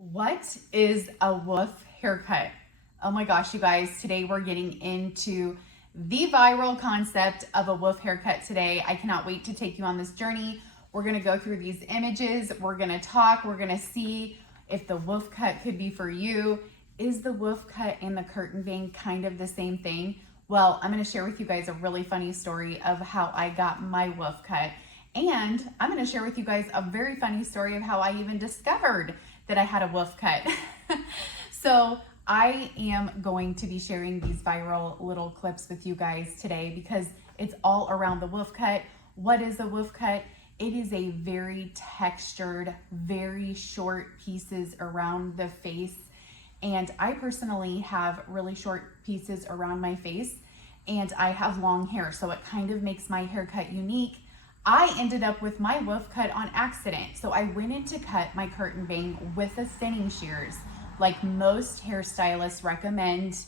What is a woof haircut? Oh my gosh, you guys, today we're getting into the viral concept of a woof haircut today. I cannot wait to take you on this journey. We're gonna go through these images, we're gonna talk, we're gonna see if the woof cut could be for you. Is the woof cut and the curtain bang kind of the same thing? Well, I'm gonna share with you guys a really funny story of how I got my woof cut. And I'm gonna share with you guys a very funny story of how I even discovered that I had a woof cut. So I am going to be sharing these viral little clips with you guys today because it's all around the woof cut. What is a woof cut? It is a very textured, very short pieces around the face. And I personally have really short pieces around my face and I have long hair, so it kind of makes my haircut unique. I ended up with my woof cut on accident. So I went in to cut my curtain bang with the thinning shears, like most hairstylists recommend.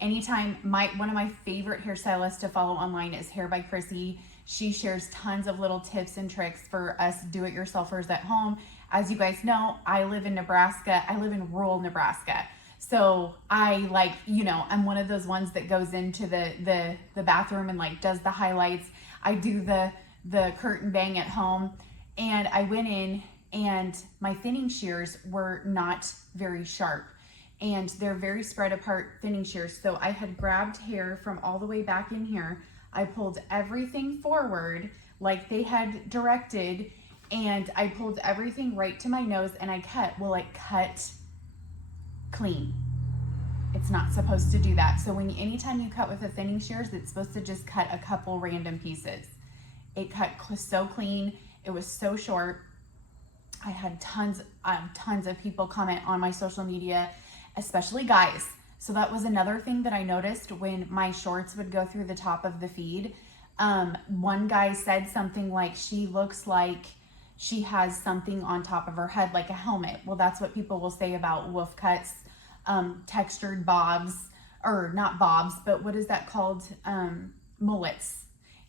Anytime, one of my favorite hairstylists to follow online is Hair by Chrissy. She shares tons of little tips and tricks for us do-it-yourselfers at home. As you guys know, I live in Nebraska. I live in rural Nebraska. So I'm one of those ones that goes into the bathroom and like does the highlights. I do the curtain bang at home, and I went in and my thinning shears were not very sharp and they're very spread apart thinning shears. So I had grabbed hair from all the way back in here. I pulled everything forward like they had directed and I pulled everything right to my nose and I cut. Well, it cut clean. It's not supposed to do that. So anytime you cut with the thinning shears, it's supposed to just cut a couple random pieces. It cut so clean. It was so short. I had tons of people comment on my social media, especially guys. So that was another thing that I noticed when my shorts would go through the top of the feed. One guy said something like, she looks like she has something on top of her head, like a helmet. Well, that's what people will say about woof cuts, textured bobs, or not bobs, but what is that called? Mullets.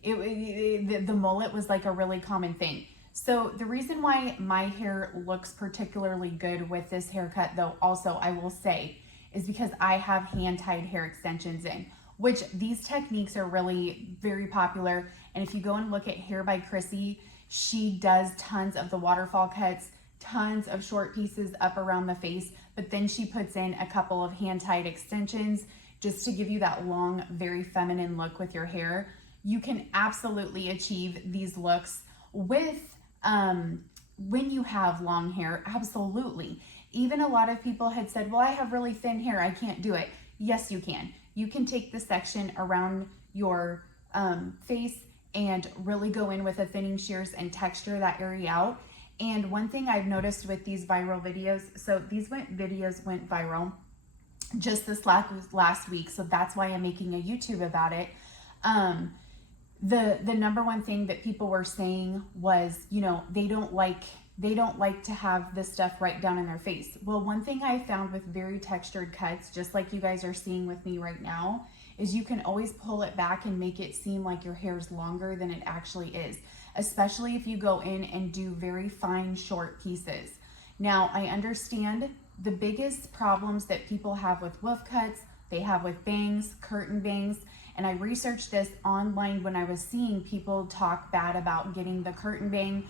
The mullet was like a really common thing. So the reason why my hair looks particularly good with this haircut, though, also I will say, is because I have hand-tied hair extensions in, which these techniques are really very popular. And if you go and look at Hair by Chrissy, she does tons of the waterfall cuts, tons of short pieces up around the face, but then she puts in a couple of hand-tied extensions just to give you that long, very feminine look with your hair. You can absolutely achieve these looks with when you have long hair, absolutely. Even a lot of people had said, well, I have really thin hair, I can't do it. Yes, you can. You can take the section around your face and really go in with the thinning shears and texture that area out. And one thing I've noticed with these viral videos, so these videos went viral just this last week, so that's why I'm making a YouTube about it. The number one thing that people were saying was, they don't like to have this stuff right down in their face. Well, one thing I found with very textured cuts, just like you guys are seeing with me right now, is you can always pull it back and make it seem like your hair's longer than it actually is, especially if you go in and do very fine, short pieces. Now, I understand the biggest problems that people have with woof cuts, they have with bangs, curtain bangs, and I researched this online when I was seeing people talk bad about getting the curtain bang.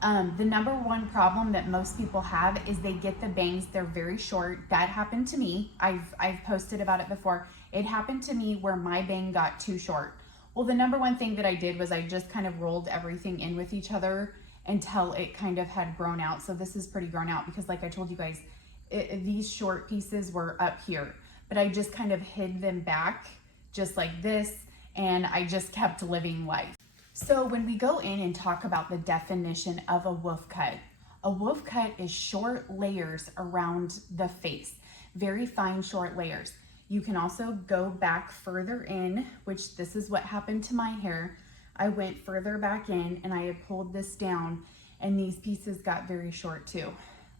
The number one problem that most people have is they get the bangs, they're very short. That happened to me. I've posted about it before. It happened to me where my bang got too short. Well, the number one thing that I did was I just kind of rolled everything in with each other until it kind of had grown out. So this is pretty grown out because like I told you guys, these short pieces were up here, but I just kind of hid them back just like this, and I just kept living life. So when we go in and talk about the definition of a woof cut is short layers around the face, very fine short layers. You can also go back further in, which this is what happened to my hair. I went further back in and I had pulled this down and these pieces got very short too.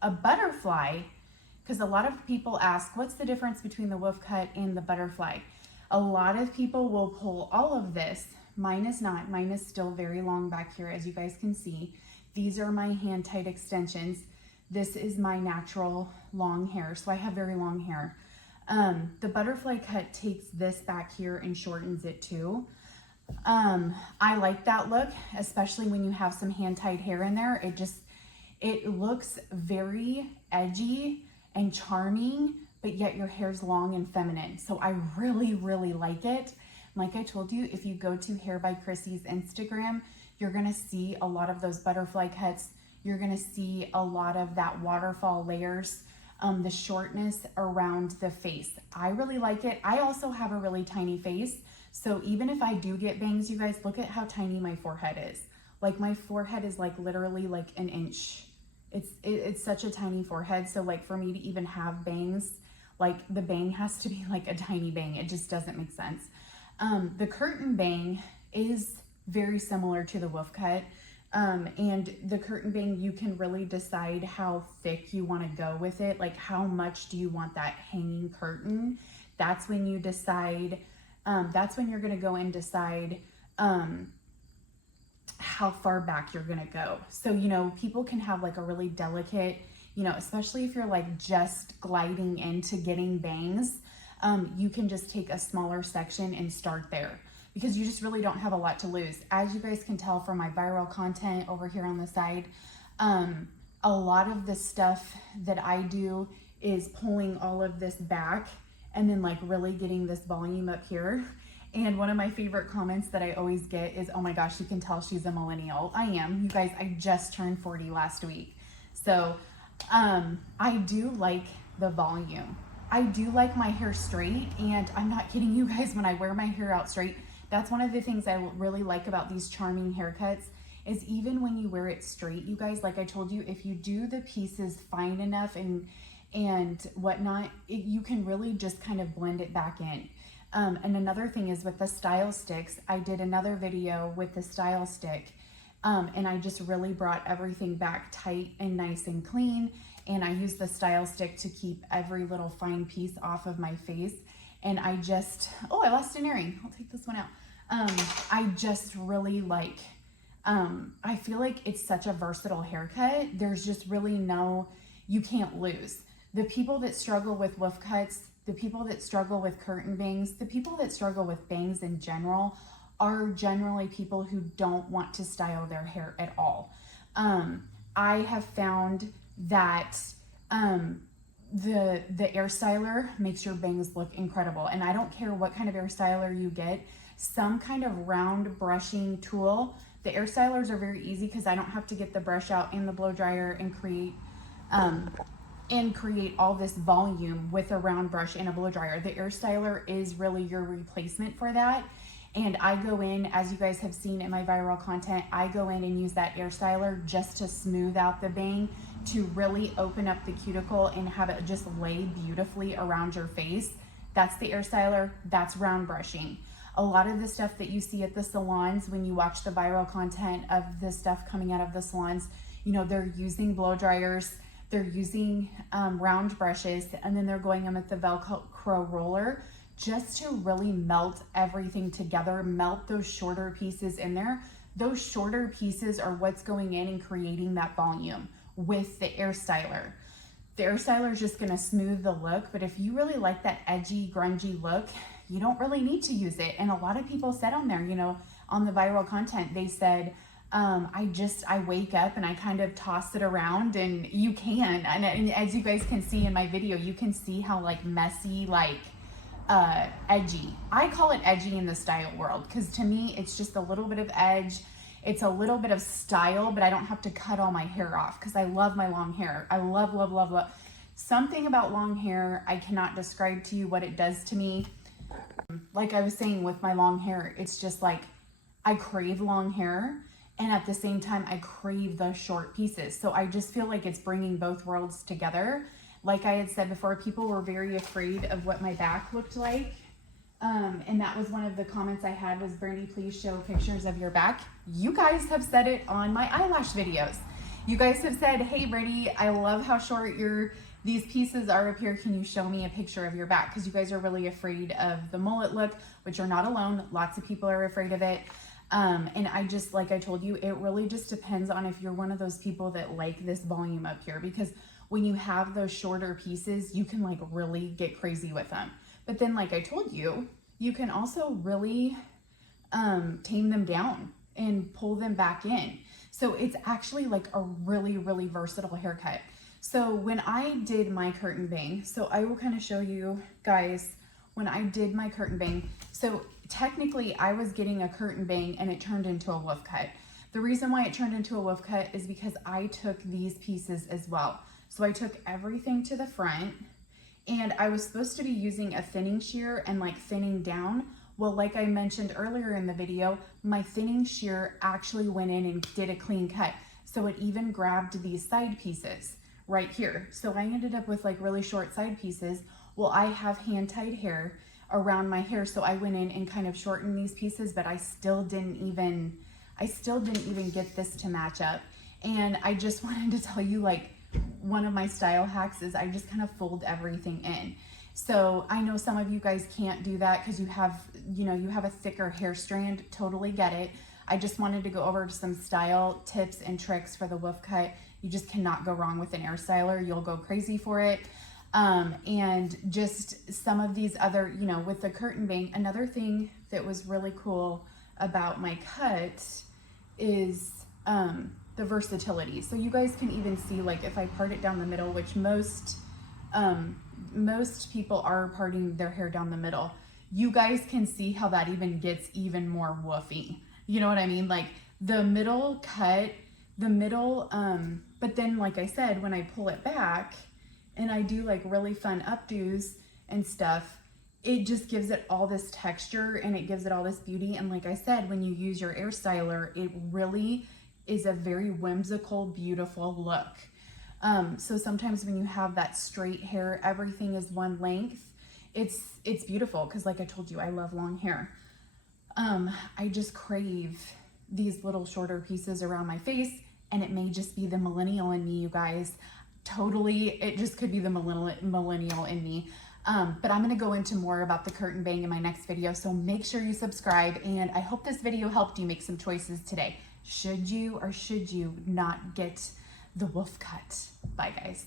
A butterfly, because a lot of people ask, what's the difference between the woof cut and the butterfly? A lot of people will pull all of this. Mine is not. Mine is still very long back here, as you guys can see. These are my hand-tight extensions. This is my natural long hair, so I have very long hair. The butterfly cut takes this back here and shortens it too. I like that look, especially when you have some hand-tied hair in there. It looks very edgy and charming, but yet your hair's long and feminine. So I really, really like it. Like I told you, if you go to Hair by Chrissy's Instagram, you're gonna see a lot of those butterfly cuts. You're gonna see a lot of that waterfall layers, the shortness around the face. I really like it. I also have a really tiny face. So even if I do get bangs, you guys, look at how tiny my forehead is. Like my forehead is like literally like an inch. It's such a tiny forehead. So like for me to even have bangs, like the bang has to be like a tiny bang. It just doesn't make sense. The curtain bang is very similar to the wolf cut. And the curtain bang, you can really decide how thick you want to go with it. Like how much do you want that hanging curtain? That's when you decide, that's when you're going to go and decide, how far back you're going to go. So, you know, people can have like a really delicate, you know, especially if you're like just gliding into getting bangs, you can just take a smaller section and start there, because you just really don't have a lot to lose. As you guys can tell from my viral content over here on the side, a lot of the stuff that I do is pulling all of this back and then like really getting this volume up here. And one of my favorite comments that I always get is, oh my gosh, you can tell she's a millennial. I am. You guys, I just turned 40 last week. So I do like the volume. I do like my hair straight, and I'm not kidding you guys, when I wear my hair out straight, that's one of the things I really like about these charming haircuts, is even when you wear it straight, you guys, like I told you, if you do the pieces fine enough and whatnot, you can really just kind of blend it back in. And another thing is with the style sticks, I did another video with the style stick, and I just really brought everything back tight and nice and clean. And I used the style stick to keep every little fine piece off of my face. And I just, oh, I lost an earring. I'll take this one out. I just really like, I feel like it's such a versatile haircut. There's just really you can't lose. The people that struggle with wolf cuts, the people that struggle with curtain bangs, the people that struggle with bangs in general are generally people who don't want to style their hair at all. I have found that the air styler makes your bangs look incredible. And I don't care what kind of air styler you get, some kind of round brushing tool. The air stylers are very easy because I don't have to get the brush out in the blow dryer and create all this volume with a round brush and a blow dryer. The air styler is really your replacement for that. And I go in, as you guys have seen in my viral content, I go in and use that air styler just to smooth out the bang, to really open up the cuticle and have it just lay beautifully around your face. That's the air styler, that's round brushing. A lot of the stuff that you see at the salons, when you watch the viral content of the stuff coming out of the salons, you know, they're using blow dryers, they're using round brushes, and then they're going in with the Velcro roller just to really melt everything together, melt those shorter pieces in there. Those shorter pieces are what's going in and creating that volume with the air styler. The air styler is just gonna smooth the look, but if you really like that edgy, grungy look, you don't really need to use it. And a lot of people said on there, you know, on the viral content, they said, I wake up and I kind of toss it around, and you can. And as you guys can see in my video, you can see how like messy, like edgy. I call it edgy in the style world, because to me, it's just a little bit of edge. It's a little bit of style, but I don't have to cut all my hair off because I love my long hair. I love, love, love, love. Something about long hair, I cannot describe to you what it does to me. Like I was saying with my long hair, it's just like I crave long hair, and at the same time, I crave the short pieces. So I just feel like it's bringing both worlds together. Like I had said before, people were very afraid of what my back looked like. And that was one of the comments I had was, Brandy, please show pictures of your back. You guys have said it on my eyelash videos. You guys have said, hey, Brandy, I love how short these pieces are up here. Can you show me a picture of your back? Because you guys are really afraid of the mullet look, which you're not alone. Lots of people are afraid of it. And I just, like I told you, it really just depends on if you're one of those people that like this volume up here, because when you have those shorter pieces, you can like really get crazy with them. But then, like I told you, you can also really tame them down and pull them back in. So it's actually like a really, really versatile haircut. So when I did my curtain bang, so I will kind of show you guys when I did my curtain bang. So technically I was getting a curtain bang and it turned into a wolf cut. The reason why it turned into a wolf cut is because I took these pieces as well. So I took everything to the front, and I was supposed to be using a thinning shear and like thinning down. Well, like I mentioned earlier in the video, my thinning shear actually went in and did a clean cut. So it even grabbed these side pieces right here. So I ended up with like really short side pieces. Well, I have hand-tied hair around my hair, so I went in and kind of shortened these pieces, but I still didn't even get this to match up. And I just wanted to tell you, like, one of my style hacks is I just kind of fold everything in. So I know some of you guys can't do that because you have a thicker hair strand. Totally get it. I just wanted to go over some style tips and tricks for the wolf cut. You just cannot go wrong with an hair styler. You'll go crazy for it. And just some of these other, with the curtain bang, another thing that was really cool about my cut is the versatility. So you guys can even see, like, if I part it down the middle, which most people are parting their hair down the middle, you guys can see how that even gets even more woofy. You know what I mean? Like the middle cut, but then, like I said, when I pull it back and I do like really fun updos and stuff, it just gives it all this texture and it gives it all this beauty. And like I said, when you use your hair styler, it really is a very whimsical, beautiful look. So sometimes when you have that straight hair, everything is one length, it's beautiful, because like I told you, I love long hair. I just crave these little shorter pieces around my face, and it may just be the millennial in me, you guys. Totally, it just could be the millennial in me. But I'm going to go into more about the curtain bang in my next video, so make sure you subscribe, and I hope this video helped you make some choices today. Should you or should you not get the wolf cut? Bye, guys.